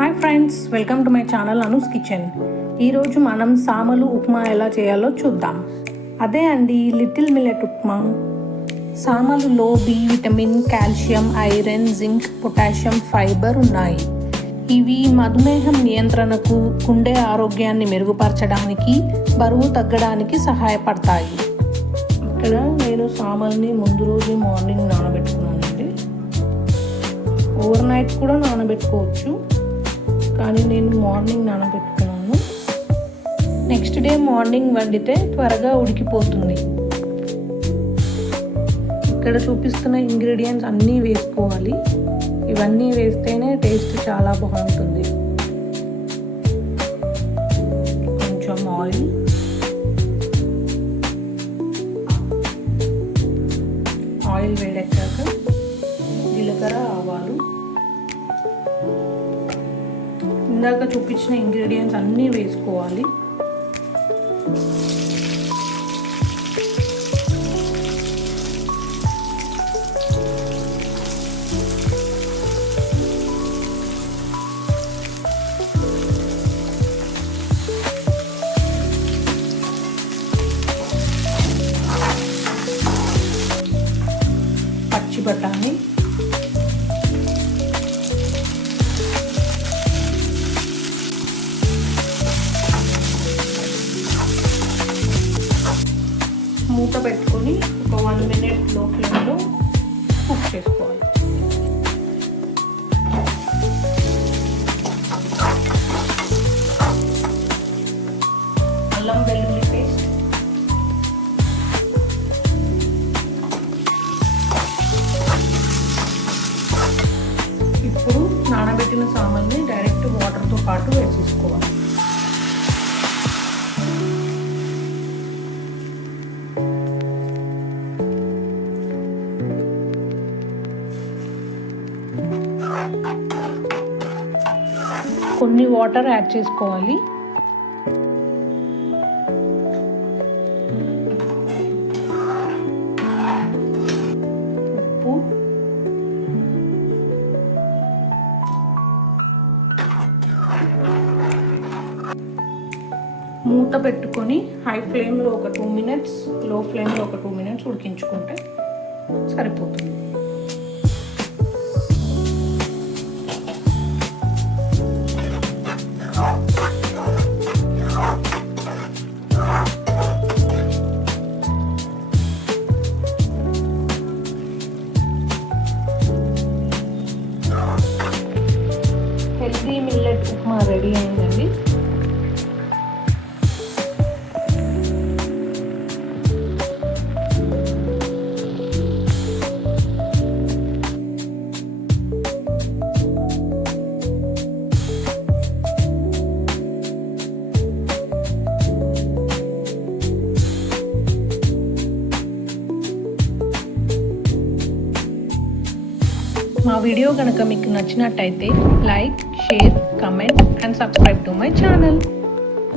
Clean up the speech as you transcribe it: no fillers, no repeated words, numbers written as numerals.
Hi friends, welcome to my channel Anu's kitchen. ఈరోజు మనం సామలు ఉప్మా ఎలా చేయాలో చూద్దాం. అదే అండి లిటిల్ మిల్లెట్ ఉప్మా. సామలులో B vitamin, calcium, iron, zinc, potassium, fibre ఉన్నాయి. ఇవి మధుమేహం నియంత్రణకు, గుండె ఆరోగ్యాన్ని మెరుగుపరచడానికి, బరువు తగ్గడానికి సహాయపడతాయి. ఇక్కడ నేను సామల్ని ముందు రోజు మార్నింగ్ నానబెట్టుకున్నానండి. ఓవర్ నైట్ కూడా నానబెట్టుకోవచ్చు, కానీ నేను మార్నింగ్ నానబెట్టుకున్నాను. నెక్స్ట్ డే మార్నింగ్ వండితే త్వరగా ఉడికిపోతుంది. ఇక్కడ చూపిస్తున్న ఇంగ్రీడియంట్స్ అన్నీ వేసుకోవాలి. ఇవన్నీ వేస్తేనే టేస్ట్ చాలా బాగుంటుంది. కొంచెం ఆయిల్ వేడెక్కాక జీలకర్ర, ఆవాలు, ఇందాక చూపించిన ఇంగ్రీడియంట్స్ అన్నీ వేసుకోవాలి. పచ్చి బఠానీ, మూత పెట్టుకొని ఒక 1 minute లో ఫ్లేమ్లో కుక్ చేసుకోవాలి. అల్లం వెల్లుల్లి పేస్ట్, ఇప్పుడు నానబెట్టిన సామల్ని డైరెక్ట్ వాటర్తో పాటు వేసేసుకోవాలి. కొన్ని వాటర్ యాడ్ చేసుకోవాలి. ఉప్పు, మూత పెట్టుకొని హై ఫ్లేమ్లో ఒక 2 minutes, లో ఫ్లేమ్లో ఒక 2 minutes ఉడికించుకుంటే సరిపోతుంది. హెల్దీ మిల్లెట్ ఉప్మా రెడీ అయిందండి. మా వీడియో కనుక మీకు నచ్చినట్టయితే like, share, comment and subscribe to my channel.